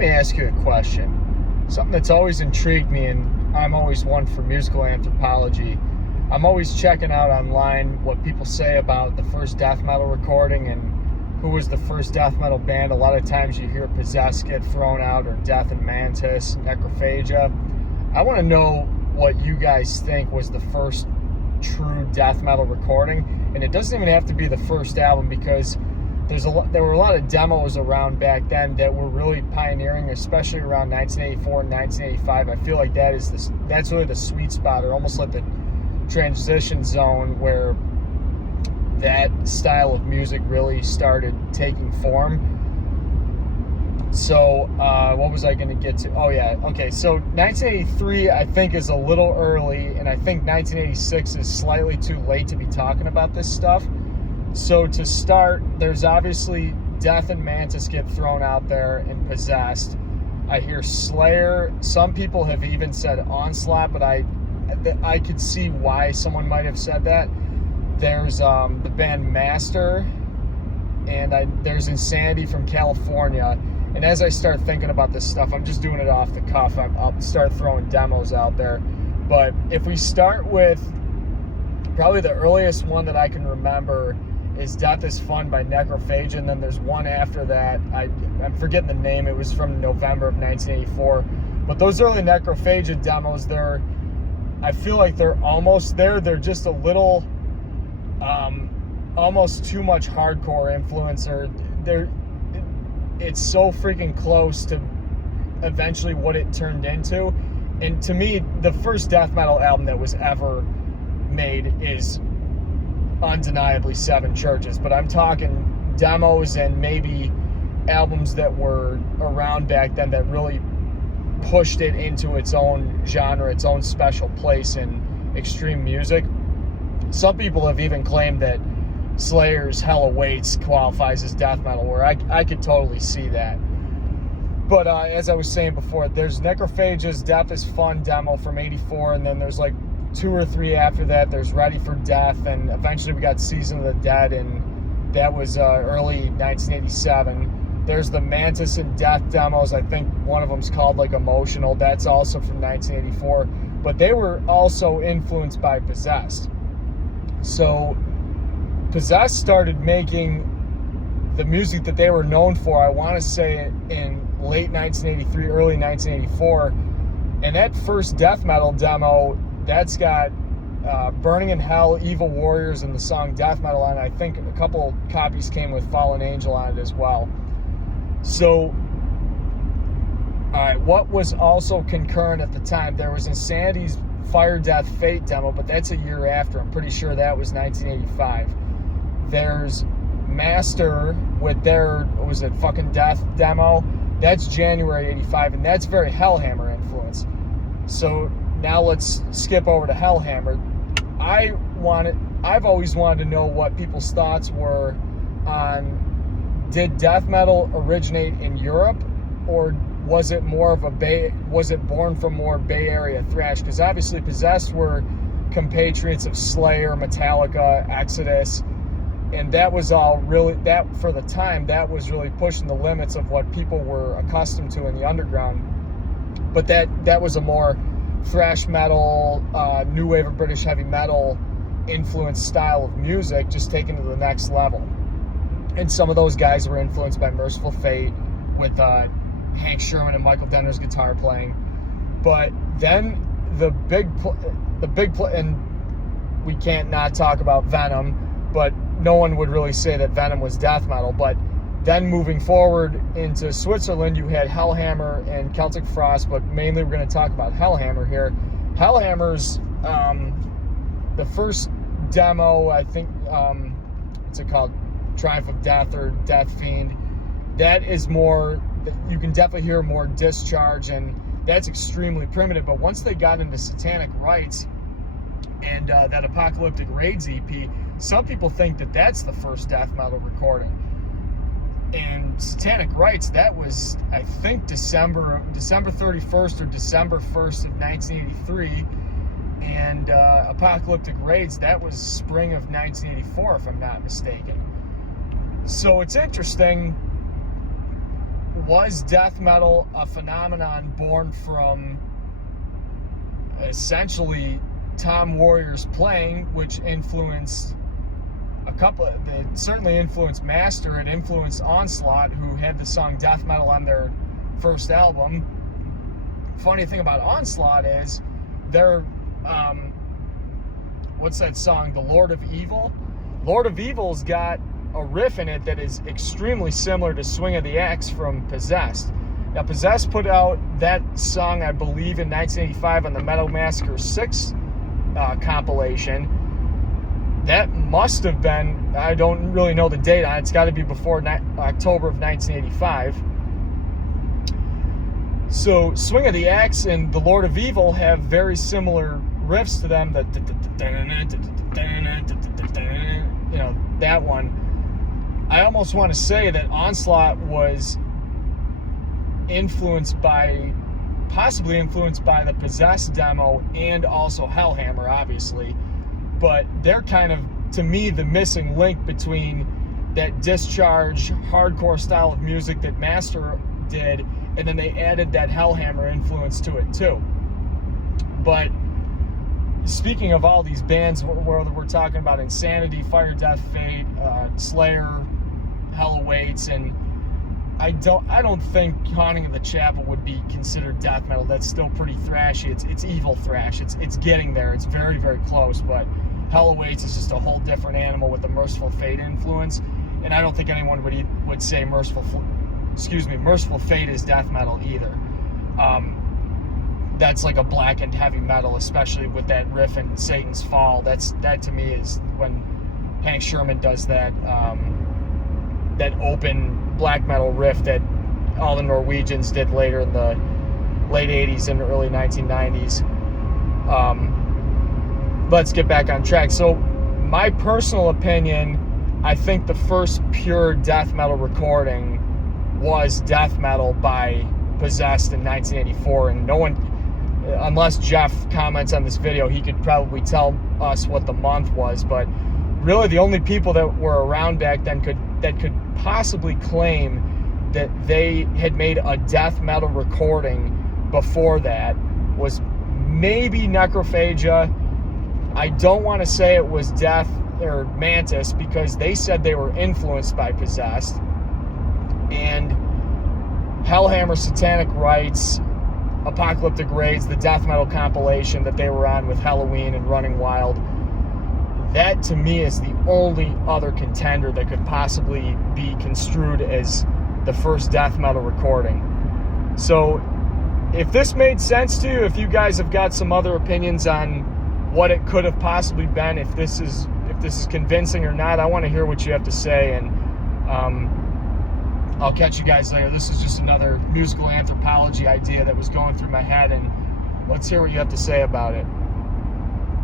me ask you a question. Something that's always intrigued me, and I'm always one for musical anthropology. I'm always checking out online what people say about the first death metal recording and who was the first death metal band. A lot of times you hear Possessed get thrown out, or Death and Mantis, Necrophagia. I want to know what you guys think was the first true death metal recording, and it doesn't even have to be the first album, because there were a lot of demos around back then that were really pioneering, especially around 1984 and 1985. I feel like that's really the sweet spot, or almost like the transition zone where that style of music really started taking form. So what was I going to get to? Oh yeah, okay, so 1983 I think is a little early, and I think 1986 is slightly too late to be talking about this stuff. So to start, there's obviously Death and Mantis get thrown out there and Possessed. I hear Slayer. Some people have even said Onslaught, but I could see why someone might have said that. There's the band Master, and there's Insanity from California. And as I start thinking about this stuff, I'm just doing it off the cuff. I'll start throwing demos out there. But if we start with probably the earliest one that I can remember is Death is Fun by Necrophagia, and then there's one after that. I'm forgetting the name. It was from November of 1984. But those early Necrophagia demos, I feel like they're almost there. They're just a little, almost too much hardcore influence, or it's so freaking close to eventually what it turned into. And to me, the first death metal album that was ever made is undeniably Seven Churches, but I'm talking demos and maybe albums that were around back then that really pushed it into its own genre, its own special place in extreme music. Some people have even claimed that Slayer's Hell Awaits qualifies as death metal, where I could totally see that. But as I was saying before, there's Necrophagia's Death is Fun demo from 84, and then there's like 2 or 3 after that. There's Ready for Death, and eventually we got Season of the Dead, and that was early 1987. There's the Mantis and Death demos. I think one of them's called like Emotional. That's also from 1984. But they were also influenced by Possessed. So Possessed started making the music that they were known for, I want to say, in late 1983, early 1984. And that first death metal demo, that's got Burning in Hell, Evil Warriors, and the song Death Metal on it. I think a couple copies came with Fallen Angel on it as well. So, alright, what was also concurrent at the time? There was Insanity's Fire, Death, Fate demo, but that's a year after. I'm pretty sure that was 1985. There's Master with their, what was it, Fucking Death demo. That's January 85, and that's very Hellhammer influence. So now let's skip over to Hellhammer. I've always wanted to know what people's thoughts were on, did death metal originate in Europe, or was it more of was it born from more Bay Area thrash? Because obviously Possessed were compatriots of Slayer, Metallica, Exodus, and that was all really, that for the time, that was really pushing the limits of what people were accustomed to in the underground. But that was a more thrash metal, new wave of British heavy metal influenced style of music, just taken to the next level. And some of those guys were influenced by Merciful Fate with Hank Sherman and Michael Denner's guitar playing. But then the big and we can't not talk about Venom, but no one would really say that Venom was death metal. But then moving forward into Switzerland, you had Hellhammer and Celtic Frost, but mainly we're going to talk about Hellhammer here. Hellhammer's the first demo, I think, what's it called? Triumph of Death or Death Fiend. That is more, you can definitely hear more discharge, and that's extremely primitive. But once they got into Satanic Rites and that Apocalyptic Raids EP, some people think that that's the first death metal recording. And Satanic Rites, that was, I think, December 31st or December 1st of 1983. And Apocalyptic Raids, that was spring of 1984, if I'm not mistaken. So it's interesting was death metal a phenomenon born from essentially Tom Warrior's playing, which influenced that certainly influenced Master and influenced Onslaught, who had the song Death Metal on their first album. Funny thing about Onslaught is their what's that song, The Lord of Evil? Lord of Evil's got a riff in it that is extremely similar to Swing of the Axe from Possessed. Now, Possessed put out that song, I believe, in 1985 on the Metal Massacre 6 compilation. That must have been, I don't really know the date on it, it's got to be before October of 1985. So Swing of the Axe and The Lord of Evil have very similar riffs to them, that one. I almost want to say that Onslaught was possibly influenced by the Possessed demo and also Hellhammer, obviously. But they're kind of, to me, the missing link between that Discharge hardcore style of music that Master did, and then they added that Hellhammer influence to it too. But speaking of all these bands, where we're talking about Insanity, Fire, Death, Fate, Slayer, Hell Awaits, and I don't think Haunting of the Chapel would be considered death metal. That's still pretty thrashy. It's evil thrash. It's getting there. It's very, very close. But Hell Awaits is just a whole different animal with the Merciful Fate influence. And I don't think anyone would say Merciful Fate is death metal either. That's like a blackened heavy metal, especially with that riff in Satan's Fall. That to me is when Hank Sherman does that open black metal riff that all the Norwegians did later in the late 80s and early 1990s. Let's get back on track. So my personal opinion, I think the first pure death metal recording was Death Metal by Possessed in 1984, and no one, unless Jeff comments on this video, he could probably tell us what the month was, but really the only people that were around back then that could possibly claim that they had made a death metal recording before that was maybe Necrophagia. I don't want to say it was Death or Mantis because they said they were influenced by Possessed. And Hellhammer, Satanic Rites, Apocalyptic Raids, the death metal compilation that they were on with Halloween and Running Wild, that to me is the only other contender that could possibly be construed as the first death metal recording. So if this made sense to you, if you guys have got some other opinions on what it could have possibly been, if this is convincing or not, I want to hear what you have to say, and I'll catch you guys later. This is just another musical anthropology idea that was going through my head, and let's hear what you have to say about it.